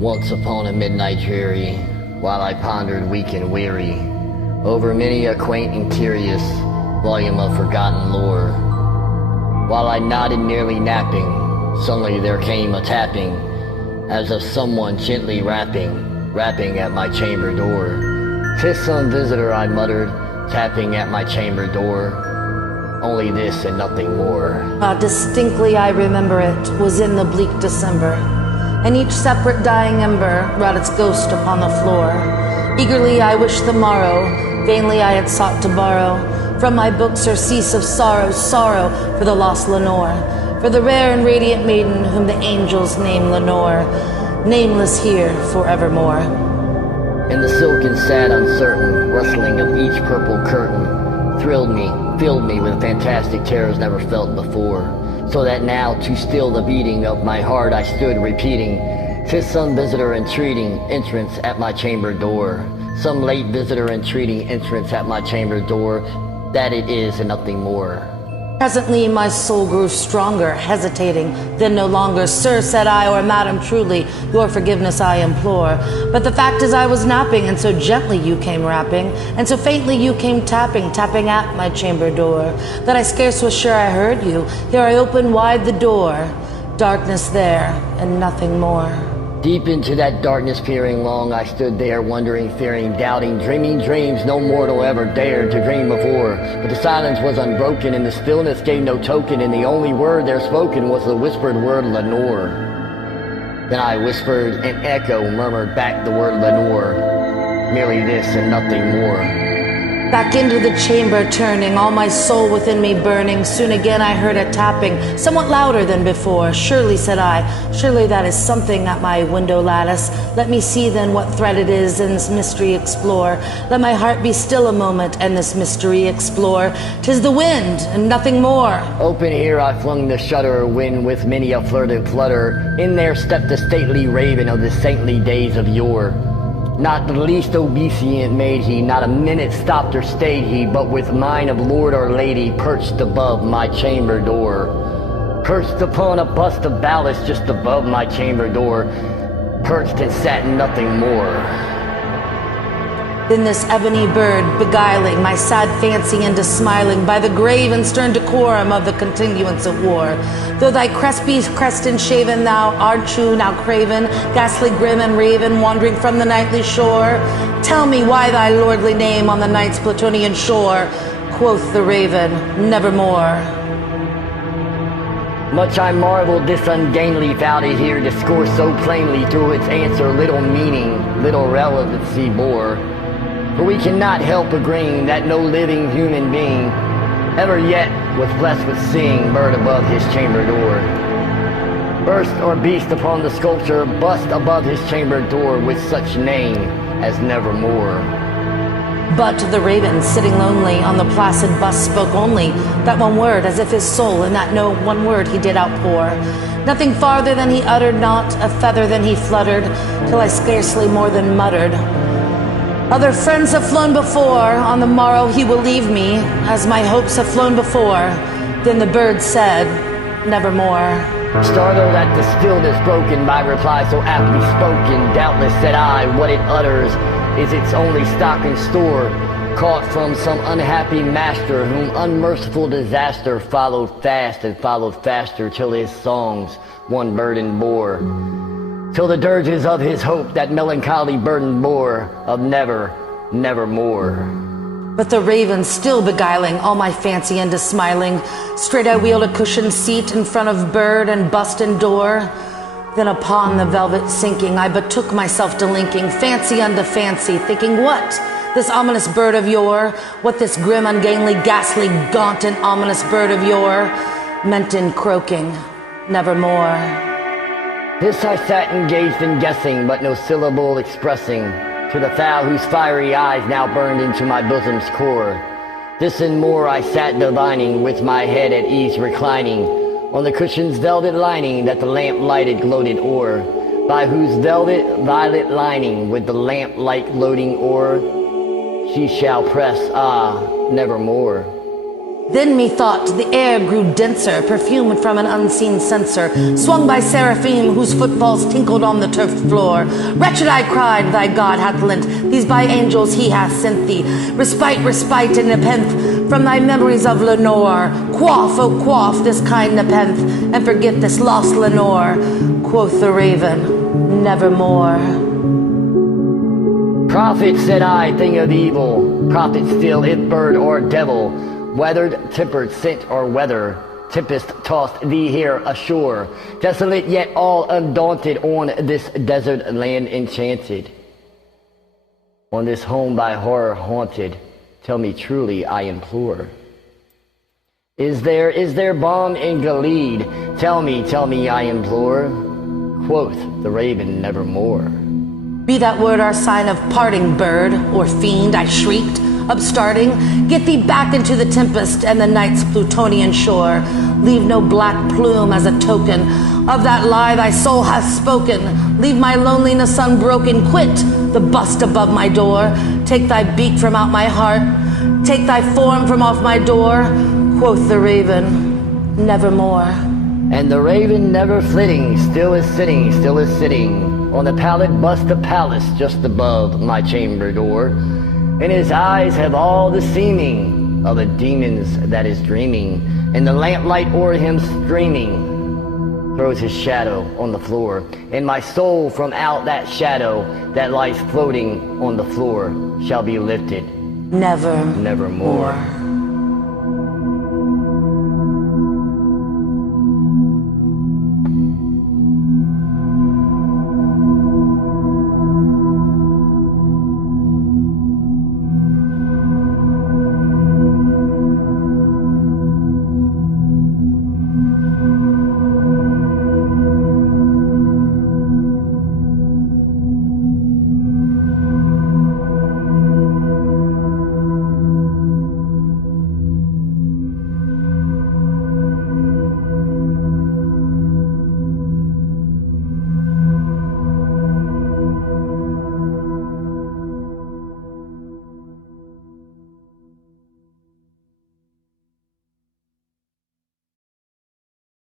Once upon a midnight dreary, while I pondered weak and weary over many a quaint and curious volume of forgotten lore, while I nodded nearly napping, suddenly there came a tapping, as of someone gently rapping at my chamber door. "'Tis some visitor," I muttered, tapping at my chamber door. Only this and nothing more. Distinctly I remember it was in the bleak December, and each separate dying ember wrought its ghost upon the floor. Eagerly I wished the morrow, vainly I had sought to borrow from my book surcease of sorrow for the lost Lenore, for the rare and radiant maiden whom the angels name Lenore, nameless here forevermore. And the silken, sad, uncertain rustling of each purple curtain thrilled me, filled me with fantastic terrors never felt before, so that now, to still the beating of my heart, I stood repeating, "'Tis some visitor entreating entrance at my chamber door, some late visitor entreating entrance at my chamber door, that it is and nothing more." Presently my soul grew stronger, hesitating, then no longer. "Sir," said I, "or madam, truly, your forgiveness I implore. But the fact is I was napping, and so gently you came rapping, and so faintly you came tapping at my chamber door, that I scarce was sure I heard you. Here I opened wide the door, darkness there, and nothing more." Deep into that darkness peering long, I stood there wondering, fearing, doubting, dreaming dreams no mortal ever dared to dream before. But the silence was unbroken, and the stillness gave no token, and the only word there spoken was the whispered word Lenore. Then I whispered, and echo murmured back the word Lenore, merely this and nothing more. Back into the chamber turning, all my soul within me burning, soon again I heard a tapping, somewhat louder than before. "Surely," said I, "surely that is something at my window lattice. Let me see then what threat it is, and this mystery explore. Let my heart be still a moment, and this mystery explore. 'Tis the wind, and nothing more." Open here I flung the shutter, when with many a flirt and flutter, in there stepped the stately raven of the saintly days of yore. Not the least obedient made he, not a minute stopped or stayed he, but with mine of lord or lady perched above my chamber door. Perched upon a bust of ballast just above my chamber door, perched and sat nothing more. Then this ebony bird, beguiling my sad fancy into smiling, by the grave and stern decorum of the continuance of war. Though thy crest be crest and shaven, thou art true, now craven, ghastly, grim, and raven, wandering from the nightly shore. Tell me why thy lordly name on the night's Plutonian shore. Quoth the raven, "Nevermore." Much I marveled this ungainly vow to hear discourse so plainly, through its answer little meaning, little relevancy bore. For we cannot help agreeing that no living human being ever yet was blessed with seeing bird above his chamber door, burst or beast upon the sculpture, bust above his chamber door with such name as Nevermore. But the raven, sitting lonely on the placid bust, spoke only that one word, as if his soul in that no one word he did outpour. Nothing farther than he uttered, not a feather than he fluttered, till I scarcely more than muttered, "Other friends have flown before, on the morrow he will leave me, as my hopes have flown before." Then the bird said, "Nevermore." Startled at the stillness broken by reply so aptly spoken, doubtless, said I, what it utters is its only stock and store, caught from some unhappy master whom unmerciful disaster followed fast and followed faster, till his songs one burden bore, till the dirges of his hope that melancholy burden bore, of never, nevermore. But the raven still beguiling all my fancy into smiling, straight I wheeled a cushioned seat in front of bird and bust and door. Then upon the velvet sinking, I betook myself to linking fancy unto fancy, thinking what this ominous bird of yore, what this grim, ungainly, ghastly, gaunt, and ominous bird of yore meant in croaking, "Nevermore." This I sat engaged in guessing, but no syllable expressing, to the fowl whose fiery eyes now burned into my bosom's core. This and more I sat divining, with my head at ease reclining, on the cushion's velvet lining that the lamp lighted gloated o'er, by whose velvet violet lining with the lamp light gloating o'er, she shall press, ah, nevermore. Then methought the air grew denser, perfumed from an unseen censer, swung by seraphim whose footfalls tinkled on the turfed floor. Wretched, I cried, thy God hath lent these by angels he hath sent thee. Respite and nepenthe from thy memories of Lenore. Quaff, oh quaff this kind nepenthe, and forget this lost Lenore. Quoth the raven, nevermore. Prophet, said I, thing of evil, prophet still, if bird or devil, weathered, tempered, scent or weather, tempest tossed thee here ashore, desolate yet all undaunted on this desert land enchanted, on this home by horror haunted. Tell me truly, I implore. Is there balm in Gilead? Tell me, I implore. Quoth the raven, nevermore. Be that word our sign of parting, bird or fiend, I shrieked, upstarting. Get thee back into the tempest and the night's Plutonian shore. Leave no black plume as a token of that lie thy soul hath spoken. Leave my loneliness unbroken. Quit the bust above my door. Take thy beak from out my heart. Take thy form from off my door. Quoth the raven, nevermore. And the raven, never flitting, still is sitting on the pallid bust of Pallas just above my chamber door. And his eyes have all the seeming of a demon's that is dreaming, and the lamplight o'er him streaming throws his shadow on the floor, and my soul from out that shadow that lies floating on the floor shall be lifted nevermore.